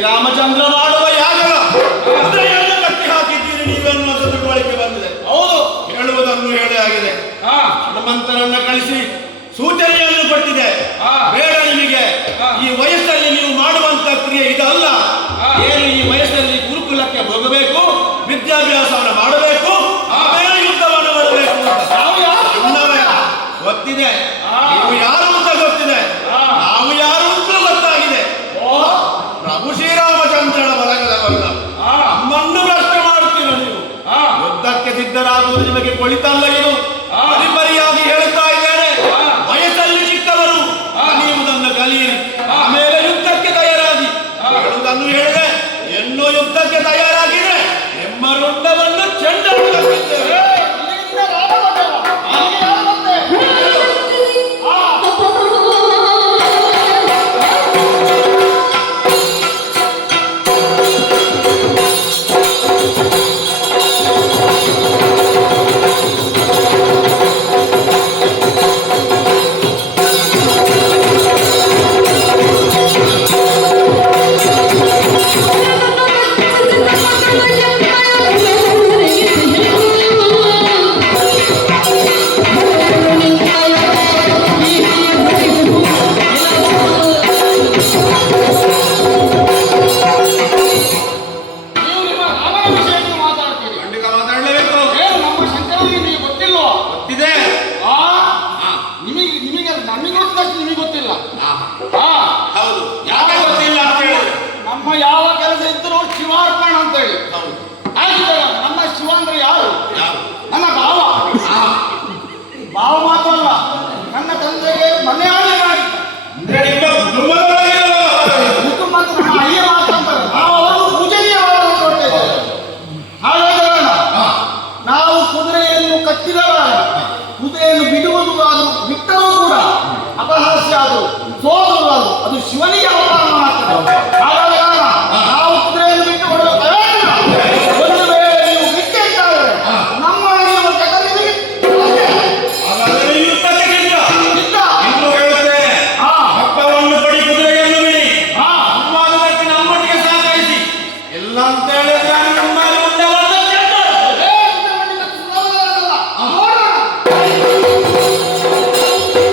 ಶ್ರೀರಾಮಚಂದ್ರ ಮಾಡುವ ಯಾಗದ ಕುದುರೆಯನ್ನು ಕಟ್ಟಿ ಹಾಕಿದ್ದೀರಿ ನೀವೆನ್ನುವಂತ ತಿಳುವಳಿಕೆ ಬಂದಿದೆ. ಹೌದು, ಹೇಳುವುದನ್ನು ಹೇಳೇ ಆಗಿದೆ. ಹನುಮಂತರನ್ನ ಕಳಿಸಿ ಸೂಚನೆಯನ್ನು ಕೊಟ್ಟಿದೆ. ಬೇಡ ನಿಮಗೆ ಈ ವಯಸ್ಸಲ್ಲಿ ನೀವು ಮಾಡುವಂತ ಕ್ರಿಯೆ ಇದಲ್ಲ. ಏನು ಈ ವಯಸ್ಸಲ್ಲಿ ಗುರುಕುಲಕ್ಕೆ ಹೋಗಬೇಕು, ವಿದ್ಯಾಭ್ಯಾಸವನ್ನು ಮಾಡಬೇಕು, ಆಮೇಲೆ ಯುದ್ಧವನ್ನು ಮಾಡಬೇಕು ಅಂತ ಗೊತ್ತಿದೆ. ನೀವು ಯಾರು ಅಂತ ಗೊತ್ತಿದೆ, ನಾವು ಯಾರು ಅಂತ ಗೊತ್ತಾಗಿದೆ. ಪ್ರಭು ಶ್ರೀರಾಮಚಂದ್ರನ ಬಲಗದವಲ್ಲ, ನಮ್ಮನ್ನು ಪ್ರಶ್ನೆ ಮಾಡುತ್ತೀರ ನೀವು. ಯುದ್ಧಕ್ಕೆ ಸಿದ್ಧರಾಗುವುದು ನಿಮಗೆ ಕೊಳಿತಲ್ಲ. ಇದು ಪರಿಪರಿಯಾಗಿ ಹೇಳುತ್ತಾ ಇದ್ದೇನೆ. ವಯಸ್ಸಲ್ಲಿ ಚಿಕ್ಕವರು ಕಲಿಯುವುದನ್ನು ಕಲಿಯಿರಿ, ಆಮೇಲೆ ಯುದ್ಧಕ್ಕೆ ತಯಾರಾಗಿ. ಹೇಳುವುದನ್ನು ಹೇಳಿದೆ, ಎನ್ನೋ ಯುದ್ಧಕ್ಕೆ ತಯಾರಾಗಿದೆ. ನಿಮ್ಮ ವೃಂದವನ್ನು ಚೆಂಡಾಡುತ್ತಿದ್ದೇವೆ. ಕುದುರೆಯನ್ನು ಬಿಡುವುದು ಬಿಟ್ಟರೂ ಕೂಡ ಅಪಹಾಸ್ಯ ಆದರೂ ಸೋದರು ಅದು ಶಿವನಿಗೆ ಅವಮಾನ ಮಾಡ್ತದೆ. ಹಾಗಾದ ಕಾರಣ ನಾವು ಕುದುರೆಯನ್ನು ಬಿಟ್ಟು ಕೊಡಲು ಪ್ರಯೋಜನ. ಒಂದು ವೇಳೆ ನೀವು ಬಿಟ್ಟಿದ್ದಾರೆ ನಮ್ಮ ನಮ್ಮೊಟ್ಟಿಗೆ ಸಹಕರಿಸಿ ಇಲ್ಲ ಅಂತ ಹೇಳಿದ್ರೆ